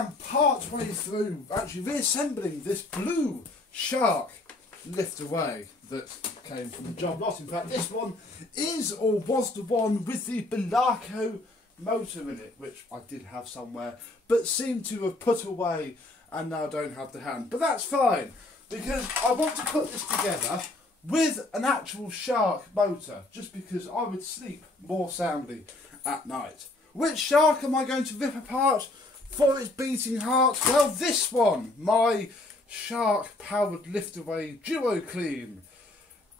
am part way through actually reassembling this blue Shark lift away that came from the job lot. In fact, this one is or was the one with the Belaco motor in it, which I did have somewhere, but seem to have put away and now don't have the hand. But that's fine, because I want to put this together with an actual Shark motor, just because I would sleep more soundly at night. Which Shark am I going to rip apart for its beating heart? Well, this one, my Shark powered liftaway Duo Clean,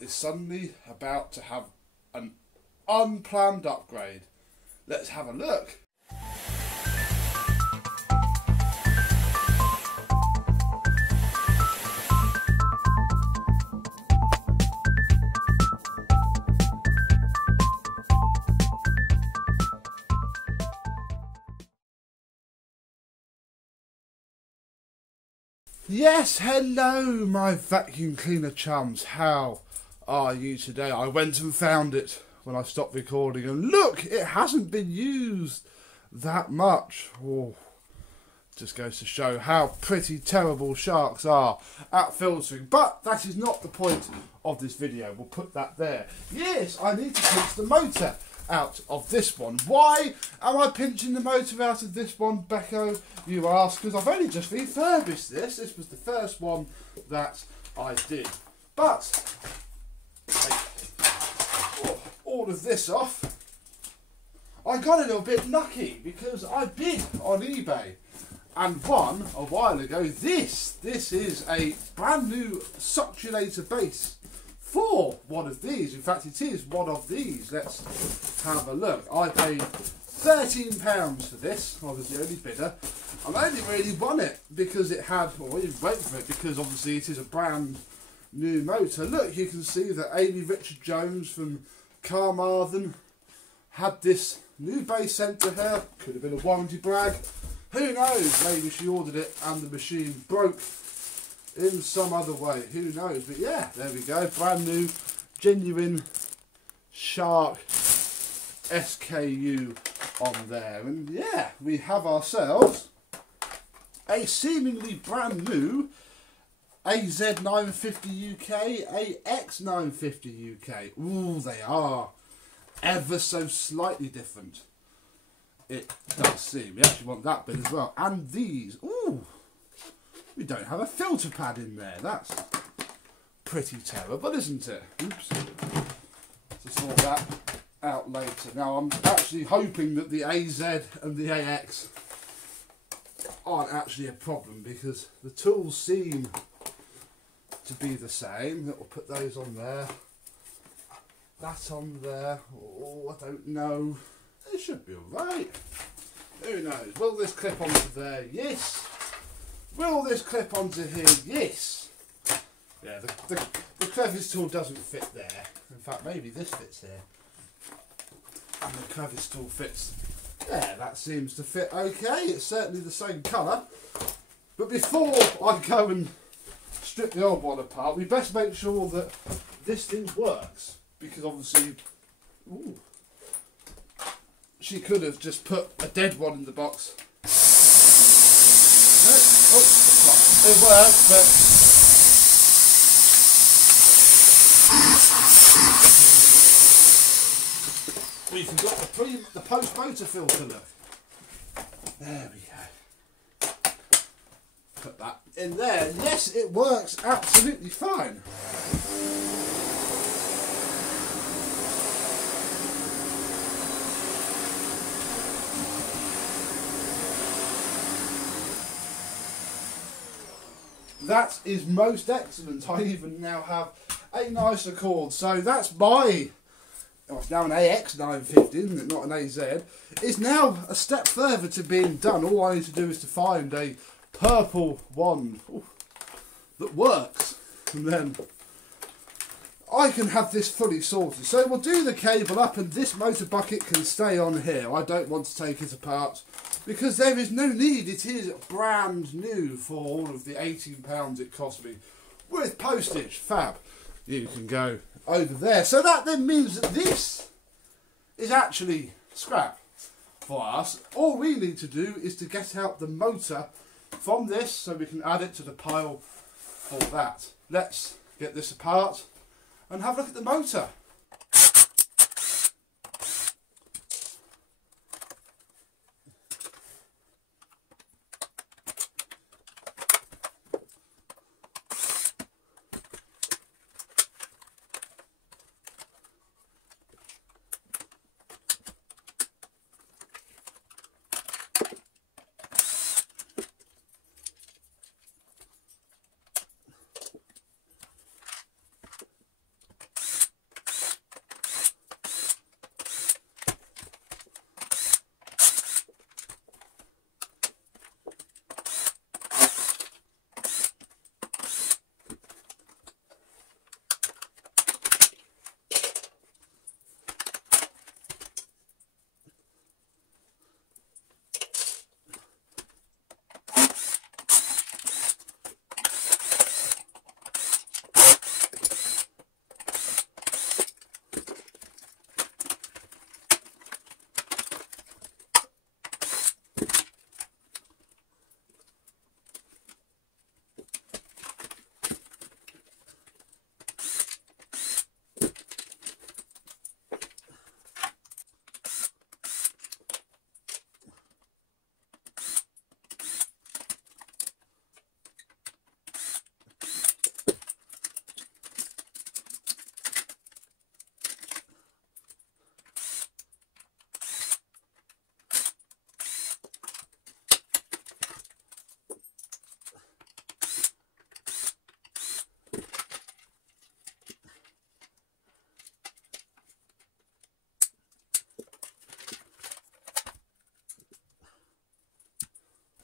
is suddenly about to have an unplanned upgrade. Let's have a look. Yes, hello my vacuum cleaner chums, how are you today? I went and found it when I stopped recording and look, it hasn't been used that much. Oh, just goes to show how pretty terrible sharks are at filtering, but that is not the point of this video, we'll put that there. Yes, I need to pinch the motor out of this one. Why am I pinching the motor out of this one, Belaco, you ask? Because I've only just refurbished this. This was the first one that I did. But, all of this off, I got a little bit lucky because I bid on eBay and won a while ago this. This is a brand new suctionator base for one of these. In fact, it is one of these. Let's have a look. I paid £13 for this. I was the only bidder. And I only really won it because it had, or I didn't wait for it because obviously it is a brand new motor. Look, you can see that Amy Richard Jones from Carmarthen had this new base sent to her. Could have been a warranty brag. Who knows? Maybe she ordered it and the machine broke in some other way, who knows? But yeah, there we go, brand new, genuine Shark SKU on there. And yeah, we have ourselves a seemingly brand new AZ950 UK, AX950 UK. Ooh, they are ever so slightly different. It does seem. We actually want that bit as well. And these, ooh, we don't have a filter pad in there. That's pretty terrible, isn't it? Oops. To sort that out later. Now, I'm actually hoping that the AZ and the AX aren't actually a problem because the tools seem to be the same. We'll put those on there. That on there. Oh, I don't know. It should be alright. Who knows? Will this clip onto there? Yes. Will this clip onto here? Yes. Yeah, the crevice tool doesn't fit there. In fact, maybe this fits here. And the crevice tool fits there. That seems to fit okay. It's certainly the same colour. But before I go and strip the old one apart, we best make sure that this thing works. Because obviously, ooh, she could have just put a dead one in the box. Oh, it works, but we've got the post-motor filter, look. There we go. Put that in there. Yes, it works absolutely fine. That is most excellent. I even now have a nicer cord. So that's my, oh, it's now an AX950, isn't it? Not an AZ. It's now a step further to being done. All I need to do is to find a purple one that works. And then I can have this fully sorted. So we'll do the cable up and this motor bucket can stay on here. I don't want to take it apart because there is no need. It is brand new for all of the £18 it cost me with postage. Fab. You can go over there. So that then means that this is actually scrap. for us. All we need to do is to get out the motor from this so we can add it to the pile for that. Let's get this apart and have a look at the motor.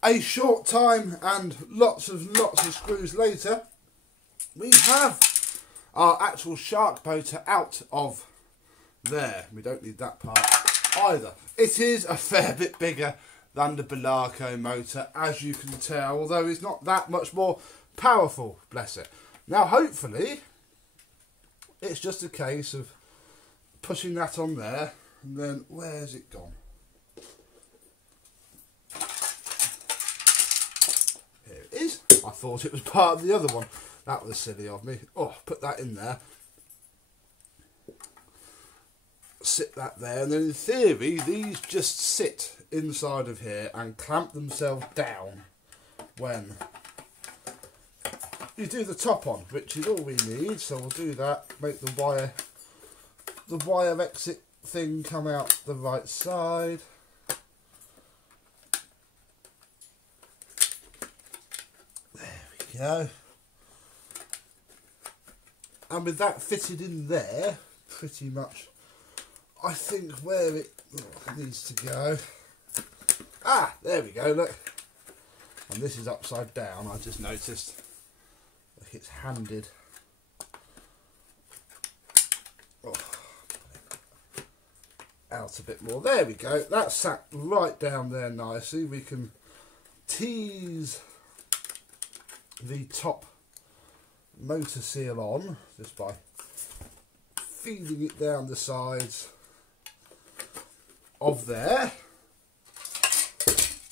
A short time and lots of screws later, we have our actual Shark motor out of there. We don't need that part either. It is a fair bit bigger than the Belaco motor, as you can tell, although it's not that much more powerful, bless it. Now hopefully it's just a case of pushing that on there, and then where's it gone? I thought it was part of the other one. That was silly of me. Oh, put that in there. Sit that there. And then in theory, these just sit inside of here and clamp themselves down when you do the top on, which is all we need. So we'll do that. Make the wire exit thing come out the right side. Go. And with that fitted in there, pretty much, I think where it needs to go. Ah, there we go, look. And this is upside down, I just noticed. Look, it's handed. Oh, out a bit more. There we go. That's sat right down there nicely. We can tease the top motor seal on just by feeding it down the sides of there.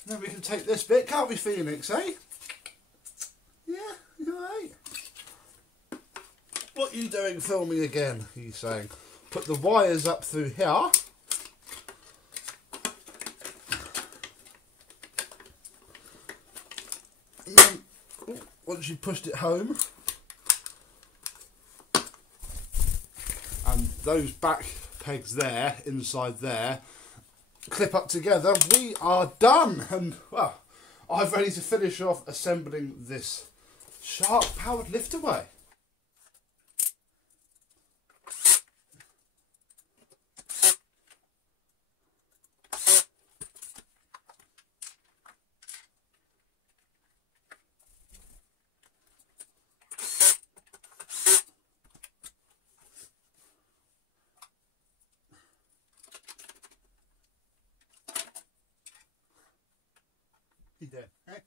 Then we can take this bit, can't we, Phoenix, eh? Yeah, you're right. What are you doing filming again? He's saying. Put the wires up through here. And then, once you've pushed it home, and those back pegs there, inside there, clip up together, we are done. And, well, I'm ready to finish off assembling this Shark powered lift away. He did. Hey.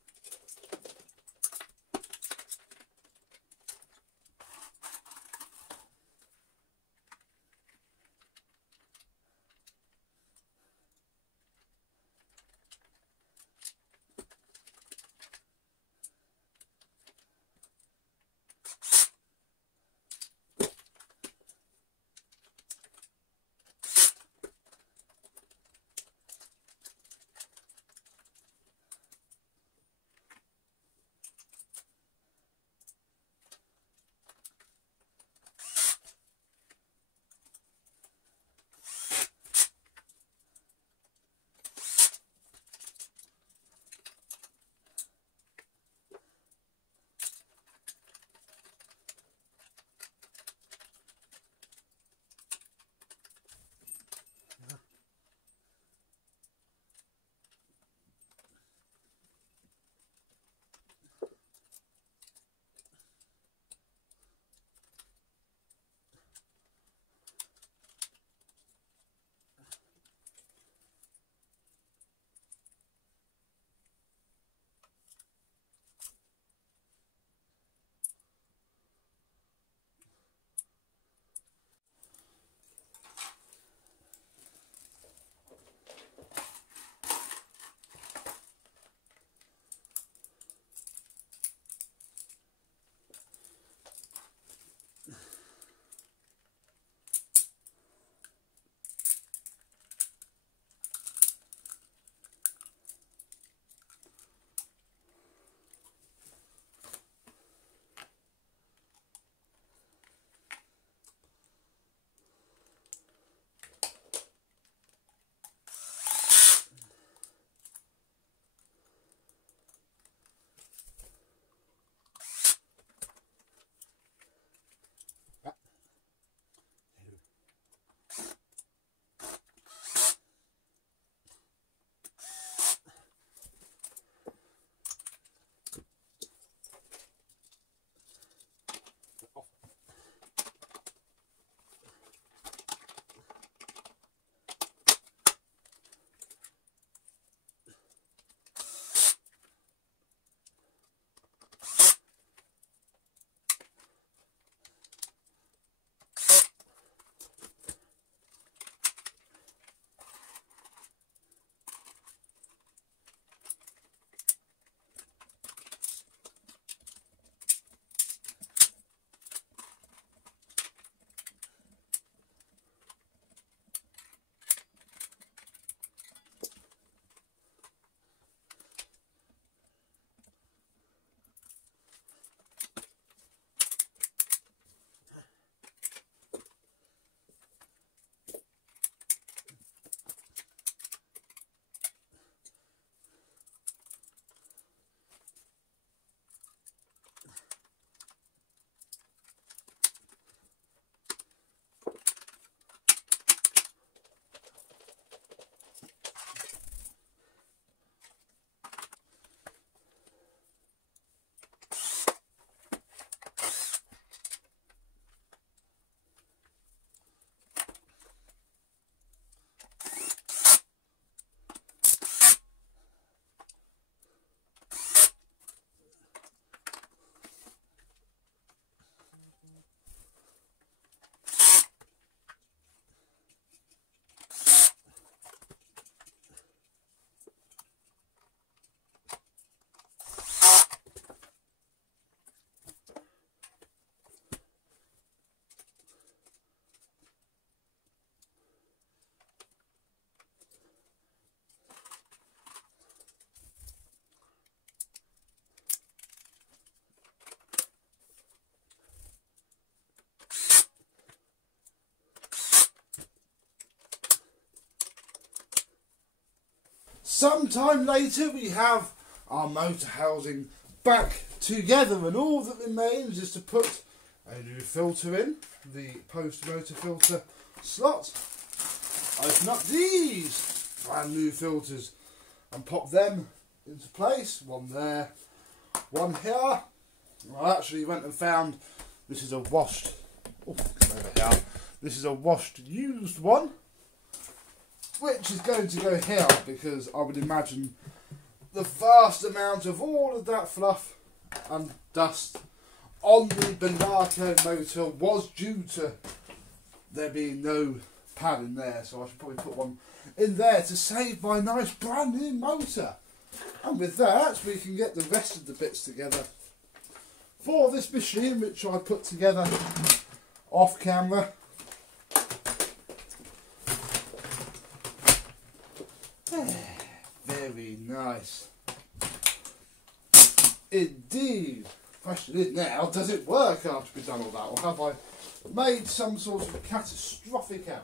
Sometime later we have our motor housing back together, and all that remains is to put a new filter in, the post motor filter slot. Open up these brand new filters and pop them into place. One there, one here. I actually went and found, this is a washed, come over here. This is a washed used one, which is going to go here because I would imagine the vast amount of all of that fluff and dust on the Belaco motor was due to there being no pad in there, so I should probably put one in there to save my nice brand new motor. And with that we can get the rest of the bits together for this machine, which I put together off camera. Very nice indeed. Question is now, does it work after we've done all that, or have I made some sort of catastrophic error?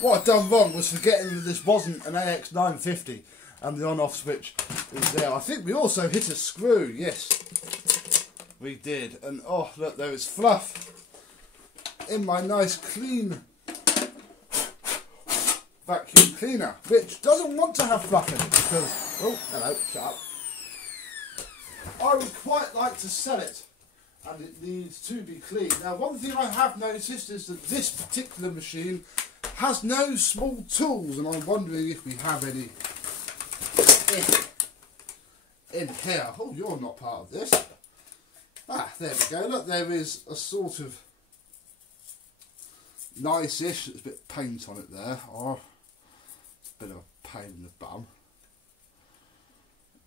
What I'd done wrong was forgetting that this wasn't an AX950 and the on-off switch is there. I think we also hit a screw, yes, we did. And oh look, there is fluff in my nice clean vacuum cleaner, which doesn't want to have fluff in it because, oh hello, shut up. I would quite like to sell it and it needs to be cleaned. Now one thing I have noticed is that this particular machine has no small tools, and I'm wondering if we have any in here. Oh, you're not part of this. Ah, there we go. Look, there is a sort of nice-ish, there's a bit of paint on it there. Oh, it's a bit of a pain in the bum.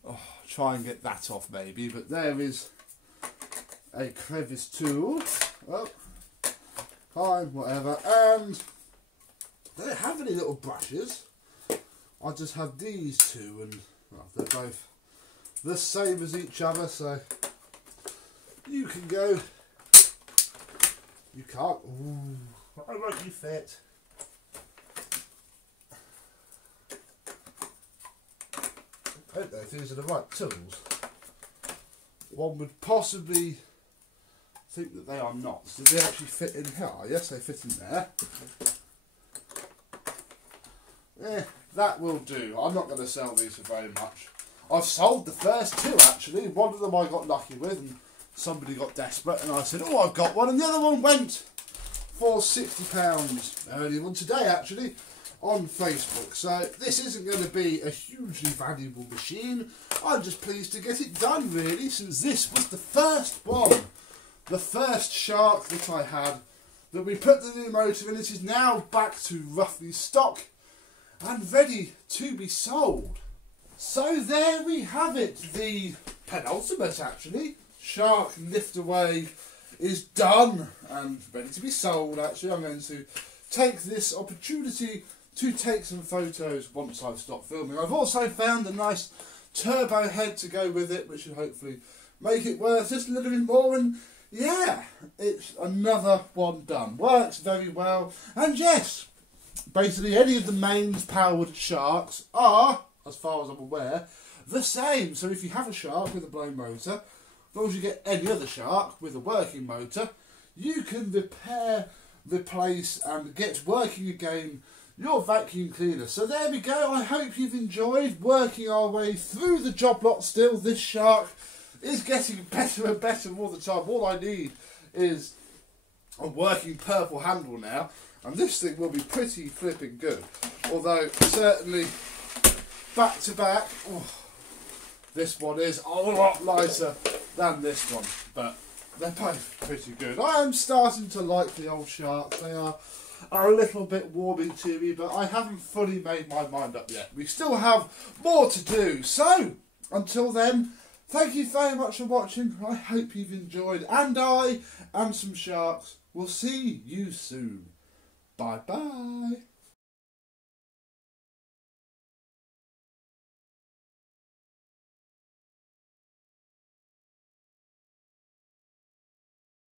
Oh, try and get that off maybe, but there is a crevice tool. Oh, fine, whatever. And I don't have any little brushes. I just have these two, and well, they're both the same as each other, so you can go. You can't. Ooh, I won't you fit. I don't know if these are the right tools. One would possibly think that they are not. Do they actually fit in here? Yes, they fit in there. That will do. I'm not going to sell these for very much. I've sold the first two actually. One of them I got lucky with and somebody got desperate and I said, oh, I've got one, and the other one went for £60 earlier on today actually on Facebook. So this isn't going to be a hugely valuable machine. I'm just pleased to get it done really, since this was the first one, the first Shark that I had that we put the new motor in. It is now back to roughly stock and ready to be sold. So there we have it, the penultimate actually. Shark Lift Away is done and ready to be sold. Actually, I'm going to take this opportunity to take some photos once I've stopped filming. I've also found a nice turbo head to go with it, which should hopefully make it worth just a little bit more. And yeah, it's another one done. Works very well. And yes, basically any of the mains powered Sharks are, as far as I'm aware, the same. So if you have a Shark with a blown motor, as long as you get any other Shark with a working motor, you can repair, replace and get working again your vacuum cleaner. So there we go. I hope you've enjoyed working our way through the job lot still. This Shark is getting better and better all the time. All I need is a working purple handle now, and this thing will be pretty flipping good. Although certainly back to back, oh, this one is a lot lighter than this one, but they're both pretty good. I am starting to like the old Sharks. They are a little bit warming to me, but I haven't fully made my mind up yet. We still have more to do. So until then, thank you very much for watching. I hope you've enjoyed, and I and some Sharks will see you soon. Bye bye.